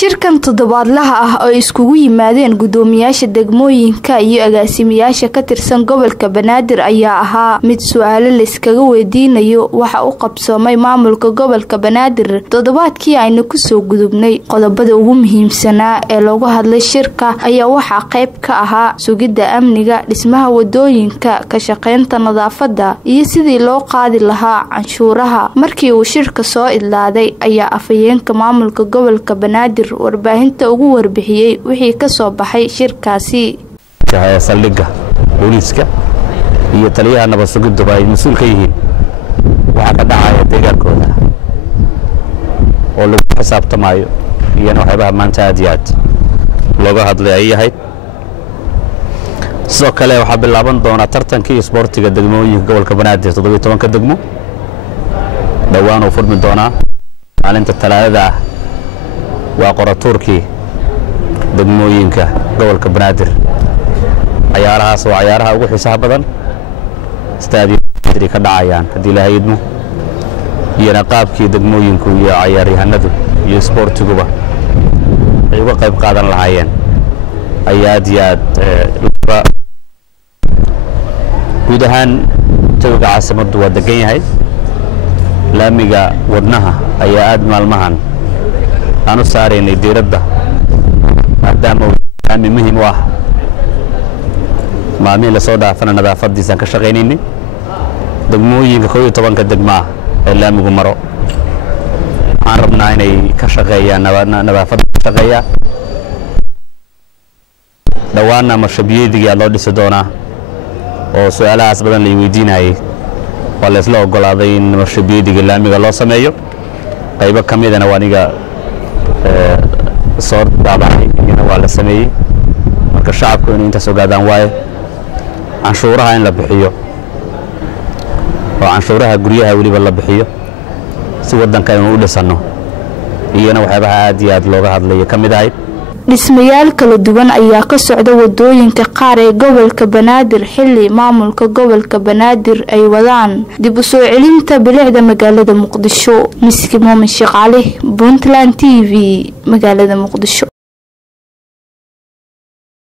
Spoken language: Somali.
shirkan toddobaadlaha ah oo iskugu yimaadeen gudoomiyaasha degmooyinka iyo agaasimayaasha ka tirsan gobolka Banaadir ayaa ahaa mid su'aalo la iskaga weydiinayo waxa uu qabsoomay maamulka gobolka Banaadir toddobaadkii aynu ku soo gudubnay qodobada ugu muhiimsanaa ee looga hadlay shirka ayaa waxa qayb ka ahaa sugidda amniga dhismaha wadooyinka ka shaqeynta nadaafadda iyo sidii loo qaadi lahaa canshuuraha markii uu shirka soo idlaaday ayaa afayeenka maamulka gobolka Banaadir warbaahinta ugu warbixiyay wixii ka soo baxay shirkaasi saldhigga booliiska iyo taliyaha nabad sugidda ay mas'uul ka yihiin waxa ka dhacaya deegaankooda oo lagu xisaabtamayo iyana waxyaabaha maanta aad iyo aad looga hadlay ay yahay sidoo kale waxaa bilaaban doona tartankii isboortiga degmooyinka gobolka Banaadir 17 degmo dhawaan oo furmi doona maalinta talaadada waa qoratuurkii degmooyinka gobolka Banaadir ciyaarahaas waa ciyaaraha ugu xiisaha badan stadium ka dhacayaan hadii la hay'admo iyo qaabkii degmooyinku iyo ciyaaryahanadu iyo isboortiguba ay uga qayb qaadan lahaayeen ayaad guud ahaan jawiga caasimaddu waa degan yahay laamiga wadnaha ayaa aad maalmahan aanu saaraynay diiradda maadaama laami muhiim u ah maalmihi la soo dhaafana nadaafadiisa ka shaqaynaynay degmooyinka 11 degmaa ee laamigu maro waxaan rabnaa inay ka shaqeeyaan nadaafadda ka shaqeeya dhawaana marshabiyeediga loo dhisi doonaa oo su'aalahaas badan la weydiinayay waa la isla ogolaaday in marshabiyeediga laamiga loo sameeyo qaybo kamidana waa aniga soo daabacay iyana waa la sameeyay marka shacabku inay inta soo gaadaan waaye canshuuraha in la bixiyo oo canshuuraha guryaha waliba la bixiyo si wadanka inuu u dhisano iyana waxyaabaha aad iyo aad looga hadlayo kamid ahayd dhismayaal kala duwan ayaa ka socda wadooyinka qaar ee gobolka Banaadir xilli maamulka gobolka Banaadir ay wadaan dib u soo celinta bilicda magaalada Muqdisho. Miski Moomin Sheekh Cali, Puntland TV, magaalada Muqdisho.